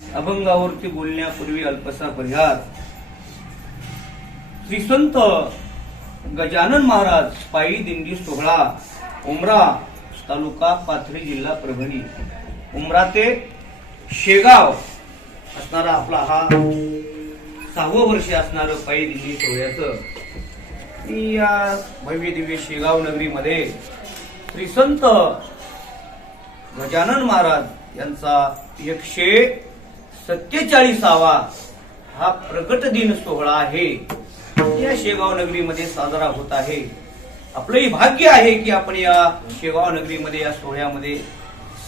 अभंगावरती बोलण्यापूर्वी अल्पसा परिहार. श्रीसंत गजानन महाराज पायी दिंडी सोहळा उमरा तालुका पाथरी जिल्हा परभणी. उमरा ते शेगाव असणारा आपला हा सहावं वर्ष असणारं पायी दिंडी सोहळ्याचं. या भव्य दिव्य शेगाव नगरीमध्ये श्रीसंत गजानन महाराज यांचा एकशे सत्तेचाळीसावा हा प्रकट दिन सोहळा आहे. या शेगाव नगरीमध्ये साजरा होत आहे. आपलंही भाग्य आहे की आपण या शेगाव नगरीमध्ये या सोहळ्यामध्ये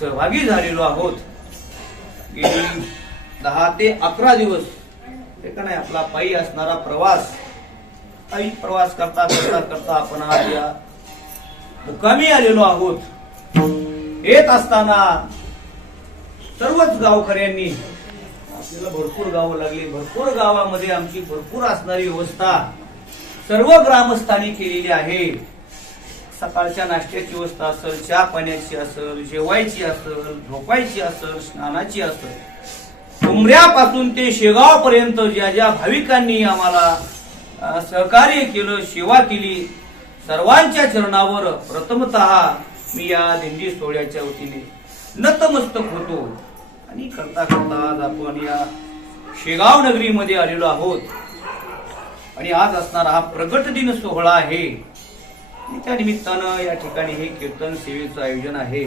सहभागी झालेलो आहोत. गेली दहा ते अकरा दिवस हे का नाही आपला पायी असणारा प्रवास. काही प्रवास करता करता करता आपण आज या मुकामी आलेलो आहोत. येत असताना सर्वच गावकऱ्यांनी आपल्याला भरपूर गावं लागली. भरपूर गावामध्ये आमची भरपूर असणारी व्यवस्था सर्व ग्रामस्थांनी केलेली आहे. सकाळच्या नाश्त्याची व्यवस्था असेल चहा पाण्याची असेल जेवायची असेल झोपायची असेल स्नानाची असेल. उमऱ्यापासून ते शेगावपर्यंत ज्या ज्या भाविकांनी आम्हाला सहकार्य केलं सेवा केली सर्वांच्या चरणावर प्रथमत मी या दिंडी सोहळ्याच्या वतीने नतमस्तक होतो. आणि करता करता आज आपण या शेगाव नगरीमध्ये आलेलो आहोत. आणि आज असणारा हा प्रगट दिन सोहळा आहे. आणि त्या निमित्तानं या ठिकाणी हे कीर्तन सेवेचं आयोजन आहे.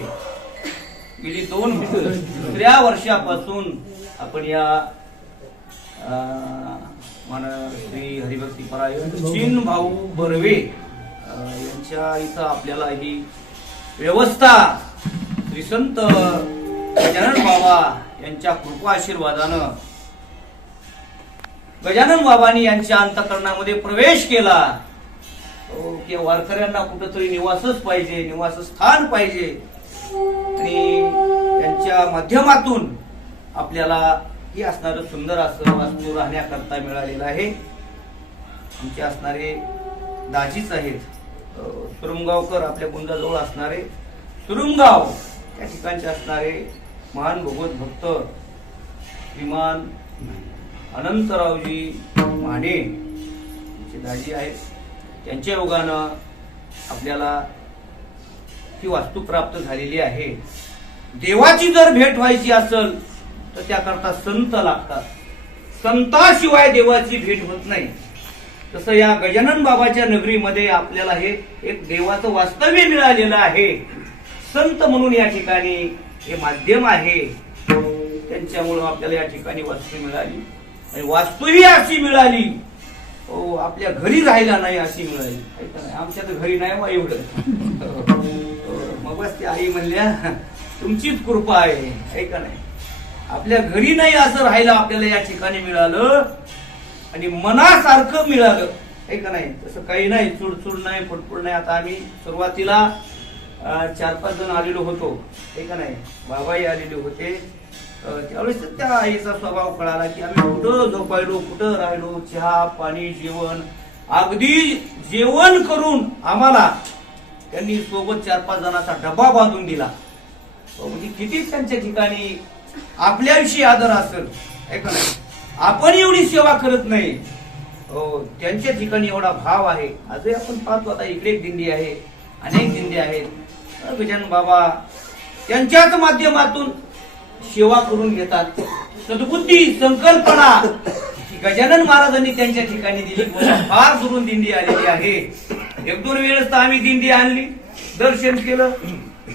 गेली दोन दुसऱ्या वर्षापासून आपण या मान श्री हरिभक्ती परायण चिन भाऊ बर्वे यांच्या इथं आपल्याला ही व्यवस्था श्री संत गजानन बाबा यांच्या कृपा आशीर्वादानं गजानन बाबांनी यांच्या अंतकरणामध्ये प्रवेश केला. हो, की वारकऱ्यांना कुठंतरी निवासच पाहिजे निवासस्थान पाहिजे. आणि त्यांच्या माध्यमातून आपल्याला हे असणारं सुंदर असं वास्तू राहण्याकरता मिळालेलं आहे. आमचे असणारे दाजीच आहेत. सुरुंगावकर आपल्या गुंजाजवळ असणारे सुरुंगाव त्या ठिकाणचे असणारे महान भगवत भक्त श्रीमान अनंतरावजी माने यांचे दाजी आहेत. त्यांच्या योगानं आपल्याला ती वास्तू प्राप्त झालेली आहे. देवाची जर भेट व्हायची असेल तर त्याकरता संत लागतात. संताशिवाय देवाची भेट होत नाही. तसं या गजानन बाबाच्या नगरीमध्ये आपल्याला हे एक देवाचं वास्तव्य मिळालेलं आहे. संत म्हणून या ठिकाणी हे माध्यम आहे. त्यांच्यामुळं आपल्याला या ठिकाणी वास्तू मिळाली. आणि वास्तूही अशी मिळाली. हो आपल्या घरी राहायला नाही अशी मिळाली. नाही? आमच्या तर घरी नाही बा एवढं. हो, मग बस त्या आई म्हणल्या तुमचीच कृपा आहे. ऐका नाही? आपल्या घरी नाही असं राहायला आपल्याला या ठिकाणी मिळालं. आणि मनासारखं मिळालं. ऐका नाही? तसं काही नाही. चुडचुड नाही फुटफुड नाही. आता आम्ही सुरुवातीला चार पाच जण आलेलो होतो. आहे का नाही? बाबाही आलेले होते. त्यावेळेस त्या आईचा स्वभाव कळाला की आम्ही कुठं झोपायलो कुठं राहिलो चहा पाणी जेवण. अगदी जेवण करून आम्हाला त्यांनी सोबत चार पाच जणांचा डबा बांधून दिला. हो, म्हणजे किती त्यांच्या ठिकाणी आपल्याविषयी आदर असेल ऐका नाही? आपण एवढी सेवा करत नाही. हो, त्यांच्या ठिकाणी एवढा भाव आहे. आजही आपण पाहतो आता इकडे एक दिंडी आहे. अनेक दिंडी आहेत. गजानन बाबा त्यांच्याच माध्यमातून सेवा करून घेतात. सद्बुद्धी संकल्पना गजानन महाराजांनी त्यांच्या ठिकाणी दिली. फार दुरून दिंडी आलेली आहे. एक दोन वेळेस तर आम्ही दिंडी आणली दर्शन केलं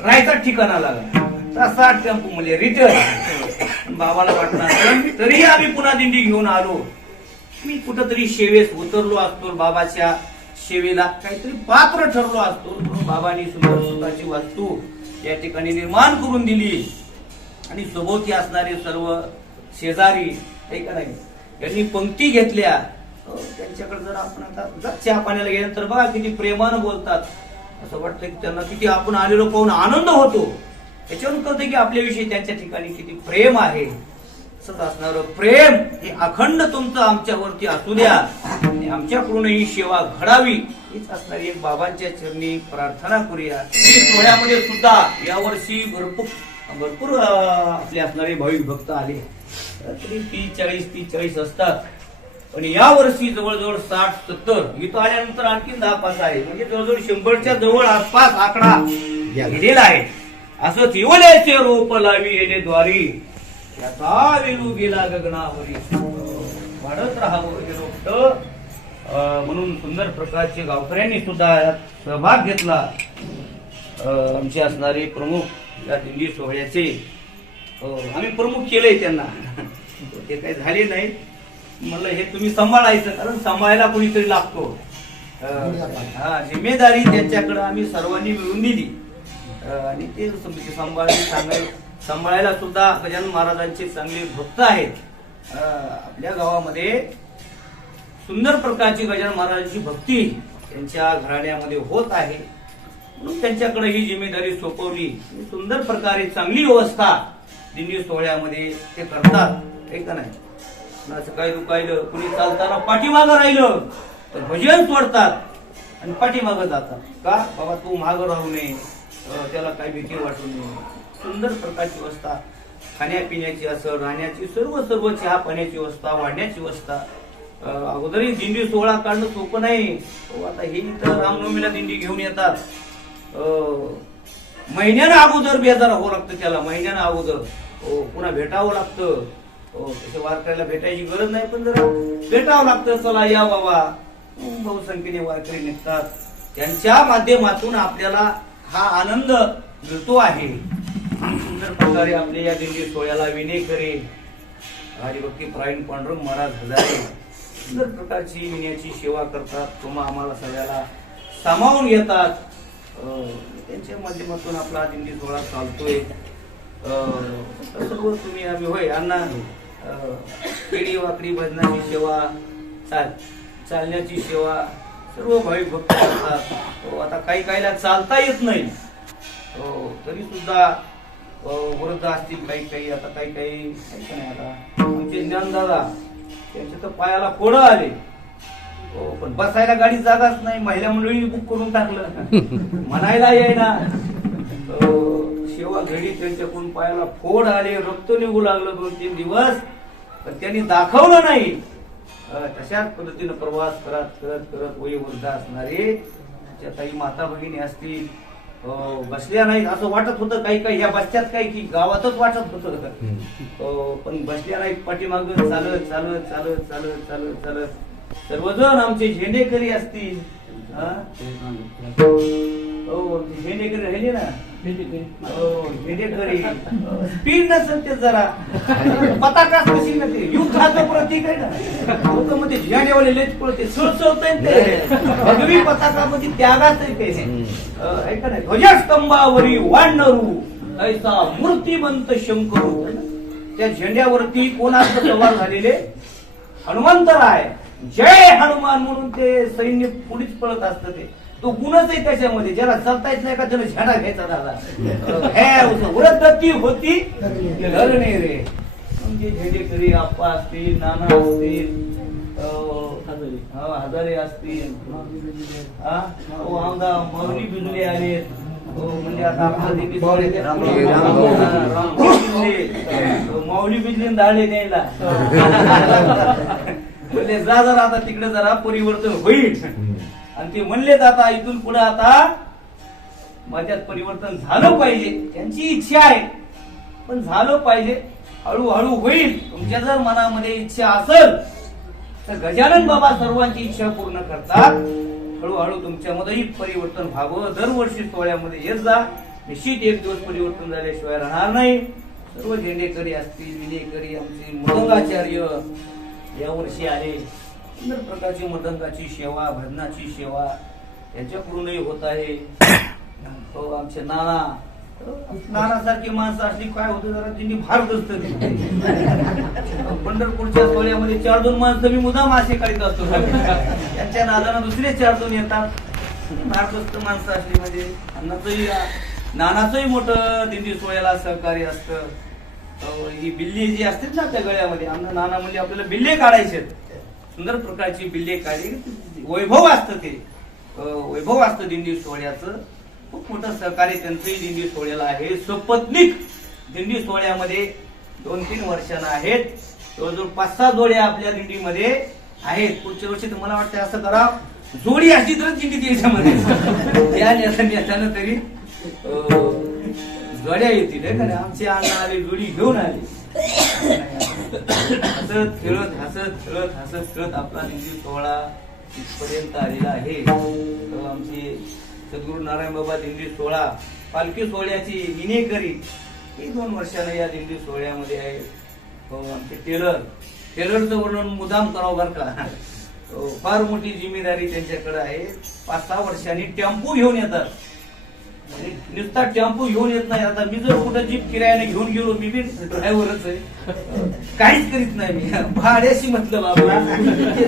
राहायचा ठिकाणा लागला. साठ टेम्पो म्हणजे रिटर्न. बाबाला वाटणार तरीही आम्ही पुन्हा दिंडी घेऊन आलो. मी कुठंतरी सेवेस उतरलो असतो बाबाच्या सेवेला काहीतरी पात्र ठरलो असतो. बाबांनी सुंदर सुंदरची वास्तू या ठिकाणी निर्माण करून दिली. आणि सोबती असणारे सर्व शेजारी हे का नाही यांनी पंक्ती घेतल्या. त्यांच्याकडे जर आपण आता जर चहा पाण्याला गेल्यानंतर बघा किती प्रेमानं बोलतात. असं वाटतं की त्यांना किती आपण आलेलो पाहून आनंद होतो. याच्यावरून कळतं की आपल्याविषयी त्यांच्या ठिकाणी किती प्रेम आहे. असणार प्रेम हे अखंड तुमचं आमच्यावरती असू द्या. आणि आमच्याकडून ही सेवा घडावी हीच असणारी एक बाबांच्या चरणी प्रार्थना करूया. सोहळ्यामध्ये सुद्धा यावर्षी भरपूर भरपूर आपले असणारे भाविक भक्त आले. तरी तीस चाळीस तीस चाळीस असतात. पण या वर्षी जवळजवळ साठ सत्तर इथं आल्यानंतर आणखी दहा पाच आहे म्हणजे जवळजवळ शंभरच्या जवळ आसपास आकडा गेलेला आहे. असं तिवल्याचे रोप लावी येणे द्वारी. याचा वेलू गेला गगनावरी. वाढत राहावं हे रोपट म्हणून सुंदर प्रकारचे गावकऱ्यांनी सुद्धा यात सहभाग घेतला. आमचे असणारे प्रमुख या दिंडी सोहळ्याचे. आम्ही प्रमुख केलंय त्यांना. ते काही झाले नाही म्हणलं हे तुम्ही सांभाळायचं कारण सांभाळायला कोणीतरी लागतो. हा जिम्मेदारी त्यांच्याकडे आम्ही सर्वांनी मिळून दिली. आणि ते सम- सांभाळायला सांगाय सांभाळायला सुद्धा गजानन महाराजांचे चांगले भक्त आहेत. आपल्या गावामध्ये सुंदर प्रकारची गजानन महाराजांची भक्ती त्यांच्या घराण्यामध्ये होत आहे. म्हणून त्यांच्याकडे ही जिम्मेदारी सोपवली. सुंदर प्रकारे चांगली व्यवस्था दिंडी सोहळ्यामध्ये ते करतात. हे का नाही? असं काही दुखायलं कुणी चालताना पाठीमागं राहिलं तर भजन सोडतात आणि पाठीमागं जातात. का? बाबा तू मागं राहू नये. त्याला काही भीती वाटू नये. सुंदर प्रकारची व्यवस्था खाण्यापिण्याची असं राहण्याची सर्व सर्व चहा पाण्याची व्यवस्था वाढण्याची व्यवस्था. अगोदरही दिंडी सोहळा काढणं सोपं नाही. हो, आता हे इथं रामनवमीला दिंडी घेऊन येतात. महिन्यानं अगोदर बेजार व्हावं लागतं त्याला महिन्यानं अगोदर. हो, पुन्हा भेटावं लागतं. हो, तसे वारकऱ्याला भेटायची गरज नाही पण जरा भेटावं लागतं. चला या बाबा. बहुसंख्येने वारकरी निघतात. त्यांच्या माध्यमातून आपल्याला हा आनंद मिळतो आहे. सुंदर प्रकारे आपल्या या दिंडी सोहळ्याला विनय करे हरिभक्ती प्रायण पांडुरंग महाराज हजारे सुंदर प्रकारची विनयाची सेवा करतात. तुम्हा आम्हाला सगळ्याला सामावून घेतात. त्यांच्या माध्यमातून आपला दिंडी सोहळा चालतोय. सर्व तुम्ही आम्ही होय अण्णा अं, वाकडी भजनाची सेवा चाल चालण्याची सेवा सर्व भाविक भक्त करतात. हो, आता काही काहीला चालता येत नाही. हो तरी सुद्धा वृद्ध असतील काही काही आता काही काही नाही आता. आमचे ज्ञानदादा त्यांच्या तर पायाला फोडं आले. हो पण बसायला गाडी जागाच नाही महिला मंडळी बुक करून टाकलं. म्हणायला येईना. सेवा घडी त्यांच्याकडून पायाला फोड आले रक्त निघू लागलं दोन तीन दिवस पण त्यांनी दाखवलं नाही. तशाच पद्धतीनं प्रवास करत करत करत वयोवृद्ध असणारे त्या ताई माता भगिनी असतील हो, बसल्या नाहीत. असं वाटत होतं काही काही. ह्या बसत्यात काही की गावातच वाटत होतं. हो, पण बसल्या नाहीत. पाठीमाग चालत चालत चालत चालत चालत चालत. सर्वजण आमचे झेंडेकरी असतील. हा? हो ते झेंडेकरी राहिले ना. हो स्पीड नसेल ते जरा. पताका कशी ना ते. युद्धाचं प्रतीक आहे ना? लोक मध्ये झेंडेवाले लेच पळते सळसळतंय ते. भगवी पताका मध्ये त्यागाच आहे ते ऐका ना ध्वजस्तंभावरी वाढणारू ऐसा मूर्तिमंत शंकरू. त्या झेंड्यावरती कोणाचं सवार झालेले? हनुमंतराय. जय हनुमान म्हणून ते सैन्य पुढेच पळत असतं ते. तो गुणच आहे त्याच्यामध्ये. ज्याला चालता येत नाही का त्याला झेंडा घ्यायचा दादा. हे वृद्धती होती. धरणे रे. म्हणजे झेंडेकरी आप्पा असतील नाना असतील हजारे असतील. माऊली बिजले आले हो, म्हणजे आता माऊली बिजले दाढे द्यायला म्हणजे जा जरा आता तिकडे जरा परिवर्तन होईल. आणि ते म्हणले आता इथून पुढे आता माझ्यात परिवर्तन झालं पाहिजे. त्यांची इच्छा आहे. पण झालं पाहिजे. हळूहळू होईल. तुमच्या जर मनामध्ये इच्छा असेल तर गजानन बाबा सर्वांची इच्छा पूर्ण करतात. हळूहळू तुमच्यामध्येही परिवर्तन व्हावं. दरवर्षी सोहळ्यामध्ये येत जा. निश्चित एक दिवस परिवर्तन झाल्याशिवाय राहणार नाही. सर्व झेंडेकरी असतील विजयकरी आमचे मृदंगाचार्य यावर्षी आले. सुंदर प्रकारची मृदंगाची सेवा भजनाची सेवा यांच्याकडूनही होत आहे. तो आमचे नाना नानासारखी माणसं असली काय होतं जरा त्यांनी फार असतं पंढरपूरच्या सोहळ्यामध्ये चार दोन माणसं मी मुदाम असे काढीत असतो. त्यांच्या नादानं दुसरे चार दोन येतात. भारतस्थ माणसं असली म्हणजे अन्नाचंही नानाचंही मोठं दिंडी सोहळ्याला सहकार्य असतं. ही बिल्ली जी असते ना त्या गळ्यामध्ये आमना नाना म्हणजे आपल्याला बिल्ले काढायचे सुंदर प्रकारची बिल्ले काढली. वैभव असतं ते. वैभव असतं दिंडी सोहळ्याचं. खूप मोठं सहकार्य त्यांचंही दिंडी सोहळ्याला आहे. सपत्निक दिंडी सोहळ्यामध्ये दोन तीन वर्षानं आहेत. जवळजवळ पाच सहा जोड्या आपल्या दिंडीमध्ये आहेत. पुढच्या वर्षी तर मला वाटतं असं करा. जोडी असली तरच दिंडीत याच्यामध्ये. या नेता नेत्यानं तरी अं, जोड्या येतील? आमचे आले जोडी घेऊन आले. हसत खेळत हसत खेळत हसत खेळत आपला निधी सोहळा इथपर्यंत आलेला आहे. आमचे सद्गुरू नारायण बाबा दिंडी सोहळा पालखी सोहळ्याची विनेकरी ही दोन वर्षाने या दिंडी सोहळ्यामध्ये आहे. हो, आमचे टेलर टेलरचं वर्णन मुदाम करावं बरं का? हो, फार मोठी जिम्मेदारी त्यांच्याकडे आहे. पाच सहा वर्षांनी टेम्पो घेऊन येतात. नुसता टेम्पो घेऊन येत नाही. आता मी जर कुठं जीप किरायाने घेऊन गेलो मी बी ड्रायव्हरच आहे. काहीच करीत नाही मी. भाड्याशी म्हटलं बाबा.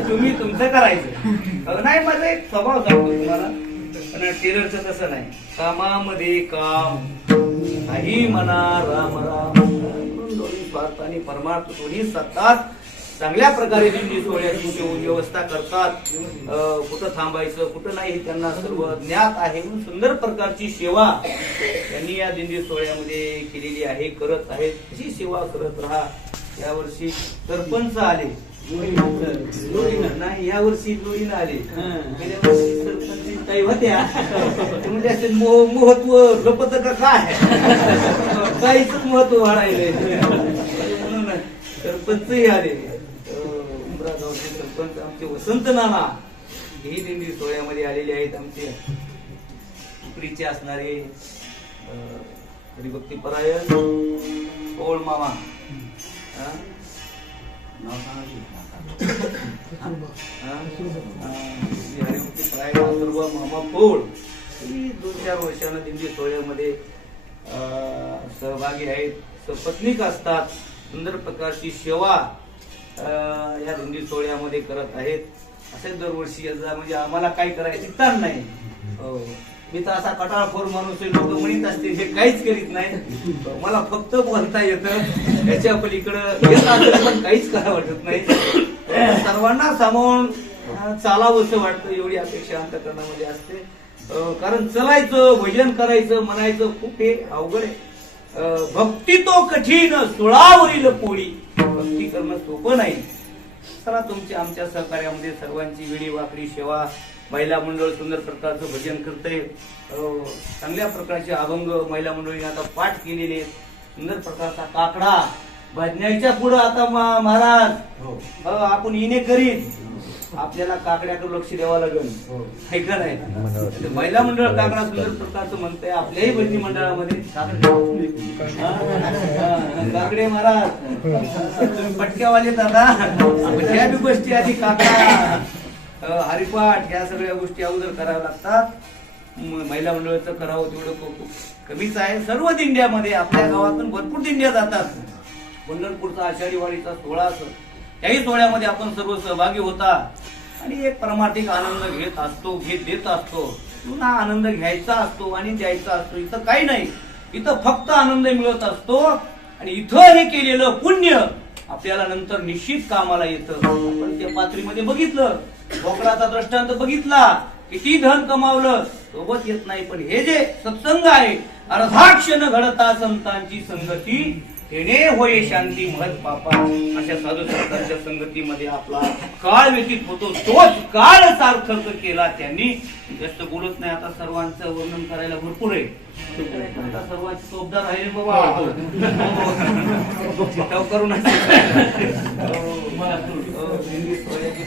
तुम्ही तुमचं करायचं. नाही माझा एक स्वभाव सांगतो तुम्हाला. पण टेलरचं तसं नाही. कामामध्ये काम. नाही म्हणा राम राम. दोन्ही स्वार्थ आणि परमार्थ दोन्ही सत्तात. चांगल्या प्रकारे दिंडी सोहळ्याची व्यवस्था करतात. कुठं थांबायचं कुठं नाही हे त्यांना सर्व ज्ञात आहे. म्हणून सुंदर प्रकारची सेवा त्यांनी या दिंडी सोहळ्यामध्ये केलेली आहे करत आहेत. तशी सेवा करत राहा यावर्षी सरपंच आले. नाही या वर्षी आले. गेल्या वर्षी सरपंच काही होत्या. म्हणजे असे महत्त्व गपत का काय? काहीच महत्त्व वाढायले म्हणून सरपंचही आले. वसंत नाना. ही दिंडी सोहळ्यामध्ये आलेले आहेत आमचे उपरीचे असणारे हरिभक्ती परायण ओळ मामा. हरिभक्ती परायण सर्व मामा पोळ. ही दोन चार वर्षानं दिंडी सोहळ्यामध्ये सहभागी आहेत. सपत्नीक असतात. सुंदर प्रकारची सेवा अं, या दिंडी सोहळ्यामध्ये करत आहेत. असे दरवर्षी यंदा म्हणजे आम्हाला काय करायची ताण नाही. हो. मी तर असा कटाळखोर माणूस लोक म्हणत असतील हे काहीच करीत नाही. मला फक्त बोलता येतं. याच्या पलीकडं येत पण काहीच करा वाटत नाही. सर्वांना सामावून चालावं असं वाटतं. एवढी अपेक्षा अंतकरणामध्ये असते. कारण चलायचं भजन करायचं म्हणायचं खूप हे अवघड आहे. भक्ती तो कठीण सुळावरील पोळी. भक्ती करणं सोपं नाही. चला तुमच्या आमच्या सहकार्यामध्ये सर्वांची वेळी वाकडी सेवा महिला मंडळ सुंदर प्रकारचं भजन करते चांगल्या प्रकारचे अभंग महिला मंडळीने आता पाठ केलेले. सुंदर प्रकारचा काकडा. भजनाच्या पुढं आता महाराज. अ, आपण इने करीत. आपल्याला काकड्याकडे लक्ष द्यावं लागेल. है. का नाही ते महिला मंडळ काकडा सुंदर प्रकारचं म्हणतंय. आपल्याही भजनी मंडळामध्ये हा? हा, काकडे महाराज. तुम्ही पटक्यावाले दादा. ह्या बी गोष्टी आधी काकडा हरिपाठ ह्या सगळ्या गोष्टी अगोदर कराव्या लागतात. महिला मंडळाचं करावं तेवढं कौतुक कमीच आहे. सर्व दिंड्यामध्ये आपल्या गावातून भरपूर दिंड्या जातात. पंढरपूरचा आषाढी वारीचा सोहळा असो. त्याही सोहळ्यामध्ये आपण सर्व सहभागी होता. आणि एक परमार्थिक आनंद घेत असतो घेत देत असतो. पुन्हा आनंद घ्यायचा असतो आणि द्यायचा असतो. इथं काही नाही. इथं फक्त आनंद मिळत असतो. आणि इथं हे केलेलं पुण्य आपल्याला नंतर निश्चित कामाला येतं. आपण त्या पात्रीमध्ये बघितलं. बोकडाचा दृष्टांत बघितला. किती धन कमावलं. सोबत येत नाही. पण हे जे सत्संग आहे अर्धाक्षण घडता संतांची संगती तेने होय शांती महत पापा. अशा साधू संतांच्या संगतीमध्ये आपला काळ व्यतीत होतो. तोच काळ सार्थक केला त्यांनी. जास्त बोलत नाही आता सर्वांचं वर्णन करायला भरपूर आहे. आता सर्वांचे चोपदार राहिले बाबा. चिताव करू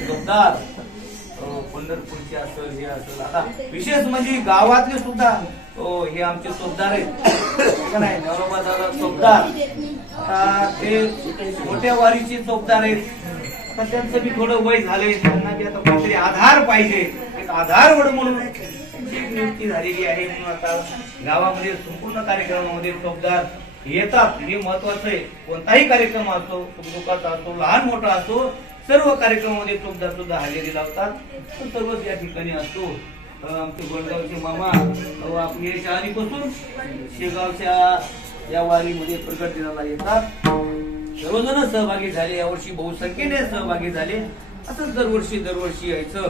चोपदार पंढरपूरचे असेल हे असेल. आता विशेष म्हणजे गावातले सुद्धा हो हे आमचे चोपदार आहेत. नाही? नवरोबा दादा चोपदार ते मोठ्या वारीचे चोपदार आहेत. आता त्यांचं मी थोडं वय झालंय. त्यांना मी आता काहीतरी आधार पाहिजे. एक आधार वड म्हणून नियुक्ती झालेली आहे. म्हणून आता गावामध्ये संपूर्ण कार्यक्रमामध्ये चोपदार येतात. हे महत्वाचं आहे. कोणताही कार्यक्रम असतो कुटुंबाचा असतो लहान मोठा असतो सर्व कार्यक्रमामध्ये चोपदार सुद्धा हजेरी लावतात. तो सर्वच या ठिकाणी असतो आमचे गोडगावचे मामा आपले आपण या शेगावच्या या वारीमध्ये प्रगट दिनाला येतात. सर्वजण सहभागी झाले यावर्षी बहुसंख्येने सहभागी झाले. असंच दरवर्षी दरवर्षी यायचं.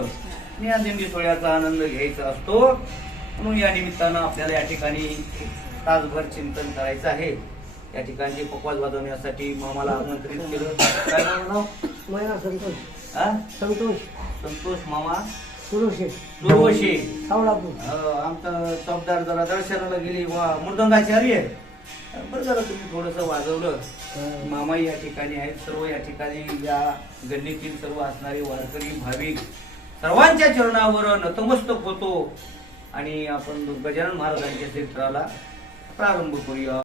या दिंडी सोहळ्याचा आनंद घ्यायचा असतो. म्हणून या निमित्तानं आपल्याला या ठिकाणी तासभर चिंतन करायचं आहे. या ठिकाणी पकवाज वाजवण्यासाठी मामाला आमंत्रित केलं. काय नाव संतोष. हा? संतोष. संतोष मामा? अं, आमचा चौकदार जरा दर्शनाला गेली. वा मृदंगाचार्य आहे. बरं झालं तुम्ही थोडस वाजवलं. मामा या ठिकाणी आहेत सर्व या ठिकाणी या गल्लीतील सर्व असणारे वारकरी भाविक सर्वांच्या चरणावर नतमस्तक होतो. आणि आपण गजानन महाराजांच्या क्षेत्राला प्रारंभ करूया.